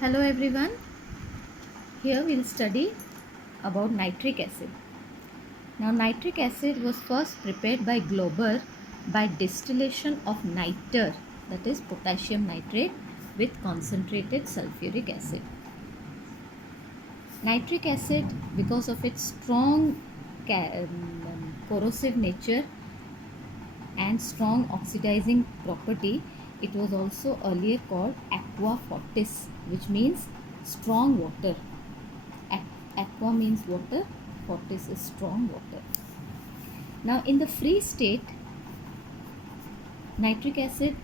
Hello everyone, here we'll study about nitric acid. Now nitric acid was first prepared by Glauber by distillation of niter, that is potassium nitrate, with concentrated sulfuric acid. Nitric acid, because of its strong corrosive nature and strong oxidizing property, it was also earlier called aqua fortis, which means strong water. Aqua means water, fortis is strong water. Now in the free state, nitric acid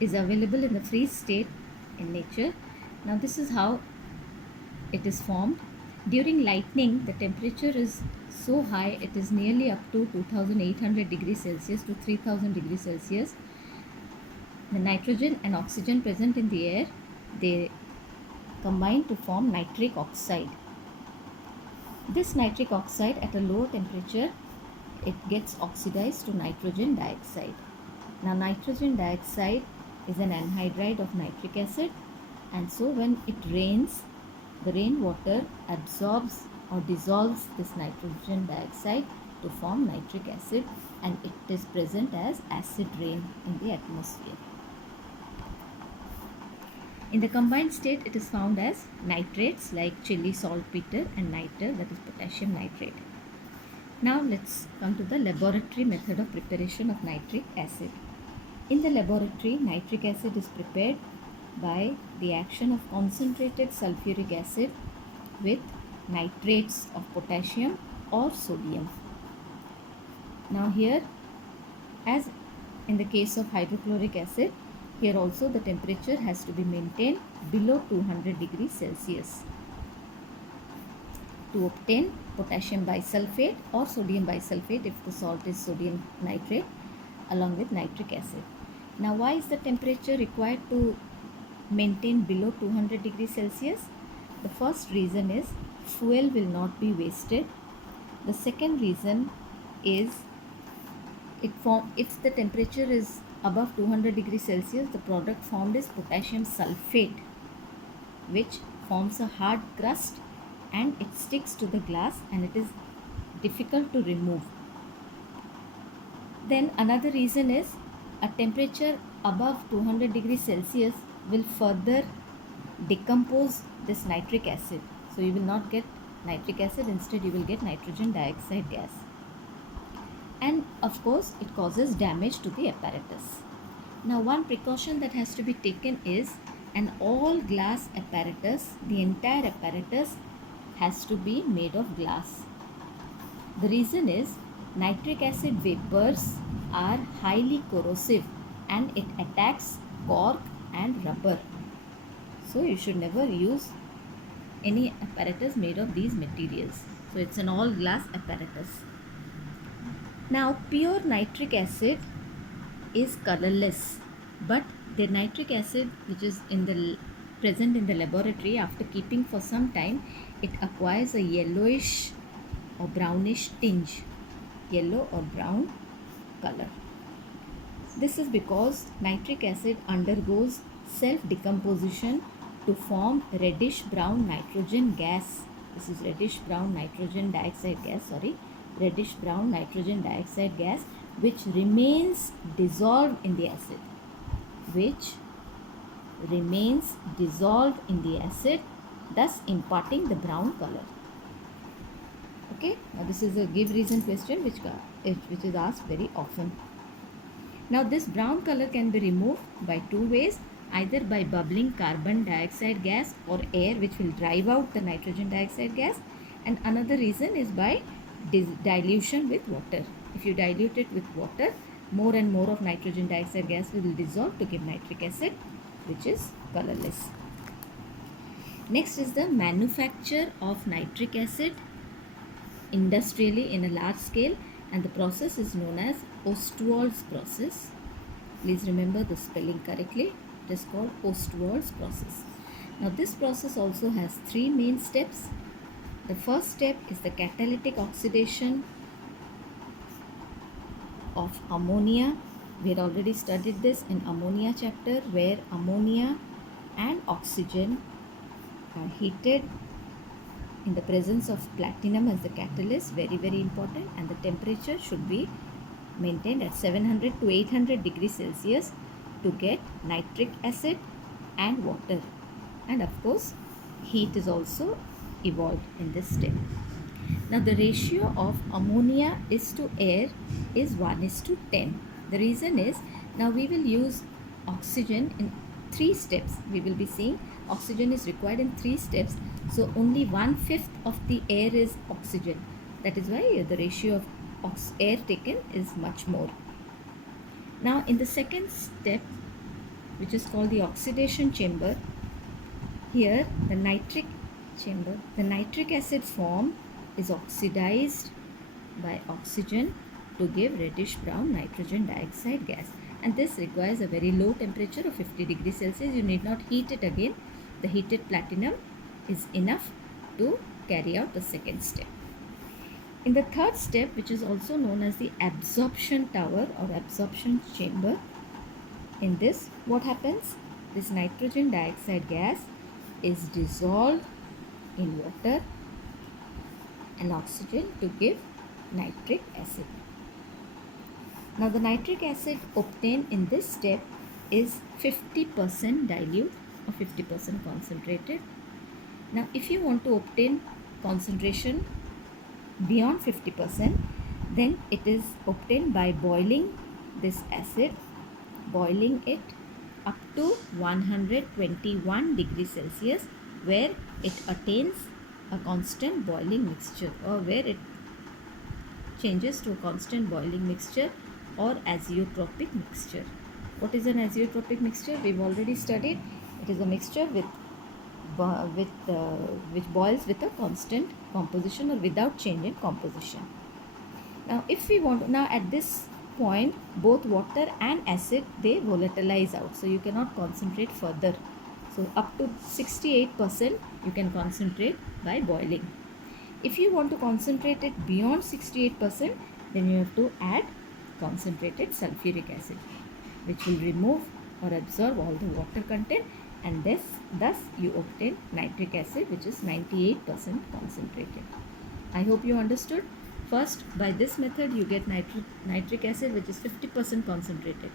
is available in the free state in nature. Now this is how it is formed. During lightning, the temperature is so high, it is nearly up to 2800 degrees Celsius to 3000 degrees Celsius. The nitrogen and oxygen present in the air, they combine to form nitric oxide. This nitric oxide at a lower temperature, it gets oxidized to nitrogen dioxide. Now nitrogen dioxide is an anhydride of nitric acid, and so when it rains, the rainwater absorbs or dissolves this nitrogen dioxide to form nitric acid, and it is present as acid rain in the atmosphere. In the combined state, it is found as nitrates like chili, saltpeter, and niter, that is potassium nitrate. Now let's come to the laboratory method of preparation of nitric acid. In the laboratory, nitric acid is prepared by the action of concentrated sulfuric acid with nitrates of potassium or sodium. Now here, as in the case of hydrochloric acid, here also the temperature has to be maintained below 200 degrees Celsius to obtain potassium bisulfate or sodium bisulfate if the salt is sodium nitrate along with nitric acid. Now why is the temperature required to maintain below 200 degrees Celsius? The first reason is fuel will not be wasted. The second reason is if the temperature is above 200 degrees Celsius, the product formed is potassium sulfate, which forms a hard crust and it sticks to the glass and it is difficult to remove. Then another reason is a temperature above 200 degrees Celsius will further decompose this nitric acid. So you will not get nitric acid, instead you will get nitrogen dioxide gas. And of course it causes damage to the apparatus. Now one precaution that has to be taken is an all glass apparatus, the entire apparatus has to be made of glass. The reason is nitric acid vapors are highly corrosive and it attacks cork and rubber. So you should never use any apparatus made of these materials. So it's an all glass apparatus. Now pure nitric acid is colorless, but the nitric acid which is present in the laboratory, after keeping for some time, it acquires a yellowish or brownish tinge, yellow or brown color. This is because nitric acid undergoes self-decomposition to form reddish brown nitrogen gas. This is reddish brown nitrogen dioxide gas, reddish brown nitrogen dioxide gas, which remains dissolved in the acid, thus imparting the brown color. Okay, now this is a give reason question which is asked very often. Now this brown color can be removed by two ways, either by bubbling carbon dioxide gas or air, which will drive out the nitrogen dioxide gas, and another reason is by dilution with water. If you dilute it with water, more and more of nitrogen dioxide gas will dissolve to give nitric acid, which is colorless. Next is the manufacture of nitric acid industrially in a large scale, and the process is known as Ostwald's process. Please remember the spelling correctly. It is called Ostwald's process. Now this process also has three main steps. The first step is the catalytic oxidation of ammonia. We had already studied this in ammonia chapter, where ammonia and oxygen are heated in the presence of platinum as the catalyst, very very important, and the temperature should be maintained at 700 to 800 degrees Celsius to get nitric acid and water. And of course, heat is also evolved in this step. Now the ratio of ammonia is to air is 1 is to 10. The reason is, now we will use oxygen in 3 steps. We will be seeing oxygen is required in 3 steps. So only 1/5 of the air is oxygen. That is why the ratio of air taken is much more. Now in the second step, which is called the oxidation chamber, here the nitric acid form is oxidized by oxygen to give reddish brown nitrogen dioxide gas, and this requires a very low temperature of 50 degrees Celsius. You need not heat it again. The heated platinum is enough to carry out the second step. In the third step, which is also known as the absorption tower or absorption chamber, in this what happens? This nitrogen dioxide gas is dissolved in water and oxygen to give nitric acid. Now the nitric acid obtained in this step is 50% dilute or 50% concentrated. Now if you want to obtain concentration beyond 50%, then it is obtained by boiling this acid, boiling it up to 121 degrees Celsius, where it attains a constant boiling mixture, or where it changes to a constant boiling mixture or azeotropic mixture. What is an azeotropic mixture? We've already studied. It is a mixture which boils with a constant composition or without change in composition. Now if we want, now at this point both water and acid, they volatilize out, so you cannot concentrate further. So up to 68% you can concentrate by boiling. If you want to concentrate it beyond 68%, then you have to add concentrated sulfuric acid, which will remove or absorb all the water content, and thus you obtain nitric acid, which is 98% concentrated. I hope you understood. First, by this method you get nitric acid, which is 50% concentrated.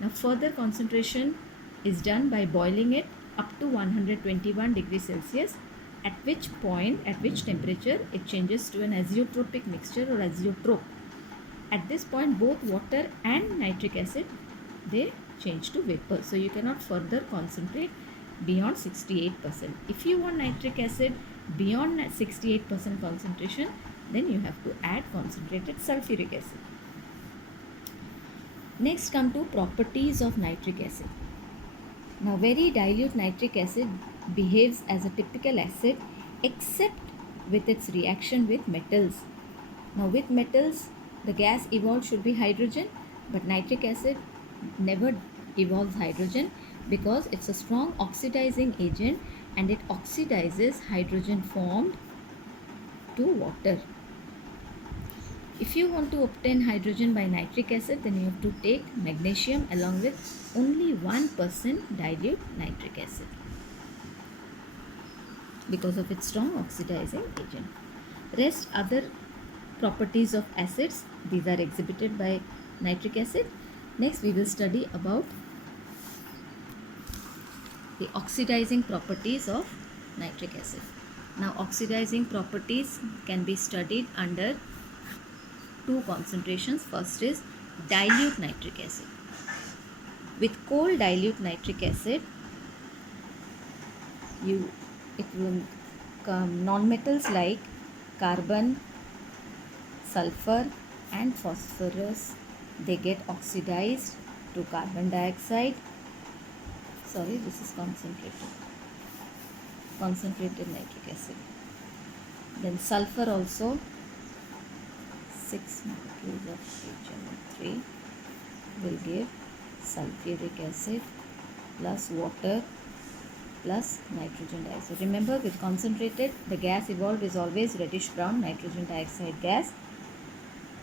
Now further concentration is done by boiling it up to 121 degrees Celsius, at which temperature it changes to an azeotropic mixture or azeotrope. At this point both water and nitric acid, they change to vapor, so you cannot further concentrate beyond 68%. If you want nitric acid beyond 68% concentration, then you have to add concentrated sulfuric acid. Next come to properties of nitric acid. Now very dilute nitric acid behaves as a typical acid except with its reaction with metals. Now with metals the gas evolved should be hydrogen, but nitric acid never evolves hydrogen because it's a strong oxidizing agent and it oxidizes hydrogen formed to water. If you want to obtain hydrogen by nitric acid, then you have to take magnesium along with only 1% dilute nitric acid because of its strong oxidizing agent. Rest other properties of acids, these are exhibited by nitric acid. Next we will study about the oxidizing properties of nitric acid. Now oxidizing properties can be studied under two concentrations. First is dilute nitric acid. With cold dilute nitric acid, non-metals like carbon, sulfur and phosphorus, they get oxidized to carbon dioxide. Sorry, this is concentrated nitric acid. Then sulfur also, 6 molecules of HNO3 will give sulfuric acid plus water plus nitrogen dioxide. Remember, with concentrated, the gas evolved is always reddish brown nitrogen dioxide gas,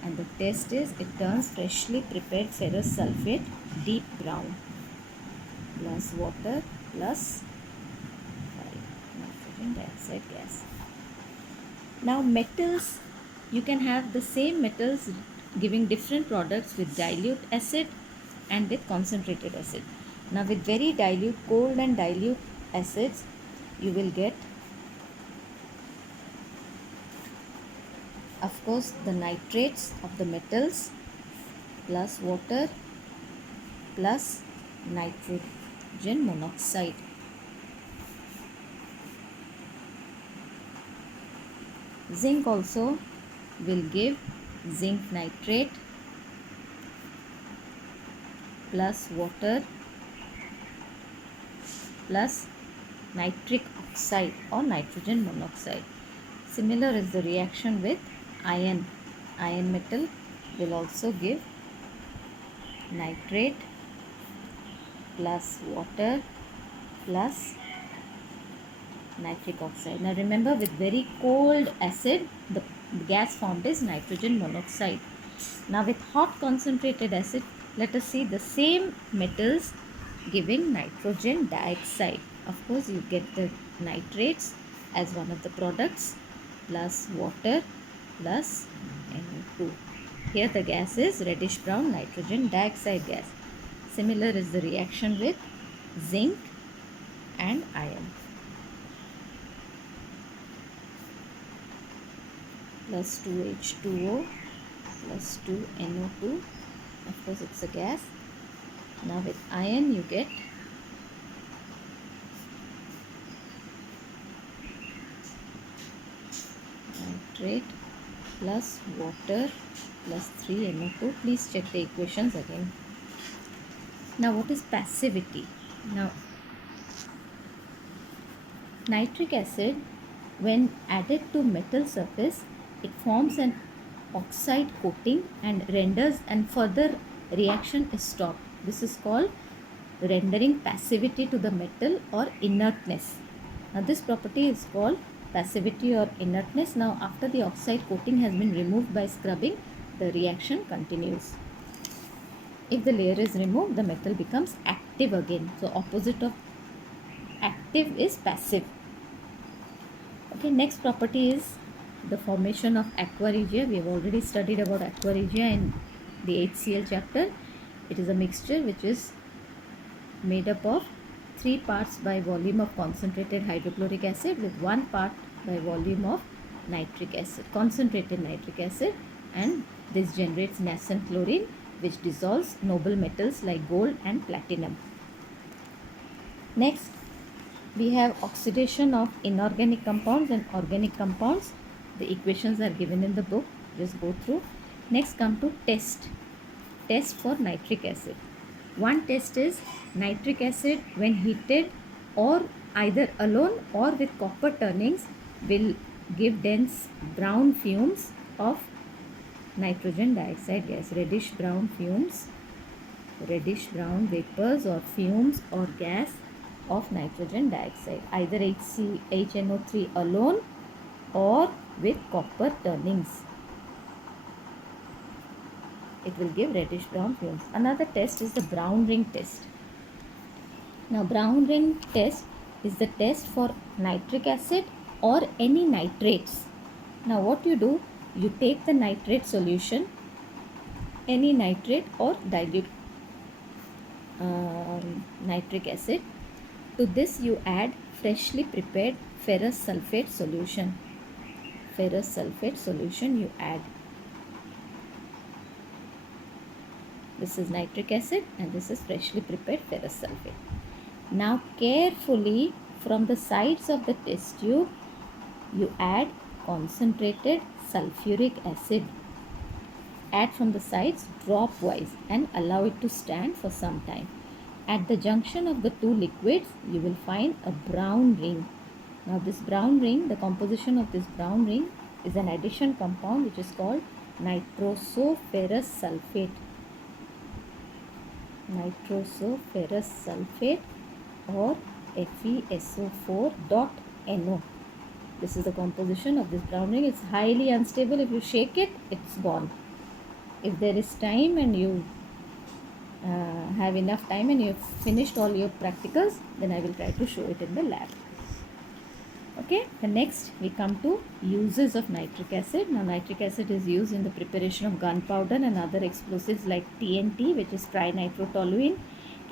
and the test is it turns freshly prepared ferrous sulfate deep brown plus water plus nitrogen dioxide gas. Now metals, you can have the same metals giving different products with dilute acid and with concentrated acid. Now with very dilute, cold and dilute acids, you will get, of course, the nitrates of the metals plus water plus nitrogen monoxide. Zinc also will give zinc nitrate plus water plus nitric oxide or nitrogen monoxide. Similar is the reaction with iron. Iron metal will also give nitrate plus water plus nitric oxide. Now remember, with very cold acid, the gas formed is nitrogen monoxide. Now with hot concentrated acid, let us see the same metals giving nitrogen dioxide. Of course, you get the nitrates as one of the products plus water plus NO2. Here the gas is reddish brown nitrogen dioxide gas. Similar is the reaction with zinc and iron. Plus 2H2O plus 2NO2. Of course, it's a gas. Now with iron you get nitrate plus water plus 3NO2. Please check the equations again. Now what is passivity? Now nitric acid, when added to metal surface, it forms an oxide coating and renders, and further reaction is stopped. This is called rendering passivity to the metal or inertness. Now this property is called passivity or inertness. Now after the oxide coating has been removed by scrubbing, the reaction continues. If the layer is removed, the metal becomes active again. So opposite of active is passive. Okay, next property is the formation of aqua regia. We have already studied about aqua regia in the HCl chapter. It is a mixture which is made up of 3 parts by volume of concentrated hydrochloric acid with 1 part by volume of nitric acid, concentrated nitric acid, and this generates nascent chlorine which dissolves noble metals like gold and platinum. Next, we have oxidation of inorganic compounds and organic compounds. The equations are given in the book. Just go through. Next, come to test. Test for nitric acid. One test is nitric acid when heated or either alone or with copper turnings will give dense brown fumes of nitrogen dioxide gas. Reddish brown fumes, reddish brown vapors or fumes or gas of nitrogen dioxide, either HNO3 alone or with copper turnings. It will give reddish brown fumes. Another test is the brown ring test. Now brown ring test is the test for nitric acid or any nitrates. Now what you do, you take the nitrate solution, any nitrate or dilute nitric acid. To this you add freshly prepared ferrous sulfate solution. Ferrous sulfate solution you add. This is nitric acid and this is freshly prepared ferrous sulfate. Now carefully from the sides of the test tube you add concentrated sulfuric acid. Add from the sides drop wise and allow it to stand for some time. At the junction of the two liquids you will find a brown ring. Now this brown ring, the composition of this brown ring is an addition compound which is called nitrosoferrous sulfate. Nitrosoferrous sulfate or FeSO4.NO. This is the composition of this brown ring. It's highly unstable. If you shake it, it's gone. If there is time and you have enough time and you've finished all your practicals, then I will try to show it in the lab. Okay, the next we come to uses of nitric acid. Now, nitric acid is used in the preparation of gunpowder and other explosives like TNT, which is trinitrotoluene,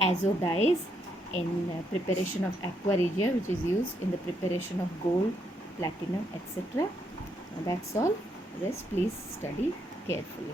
azo dyes, in preparation of aqua regia, which is used in the preparation of gold, platinum, etc. That's all. Rest, please study carefully.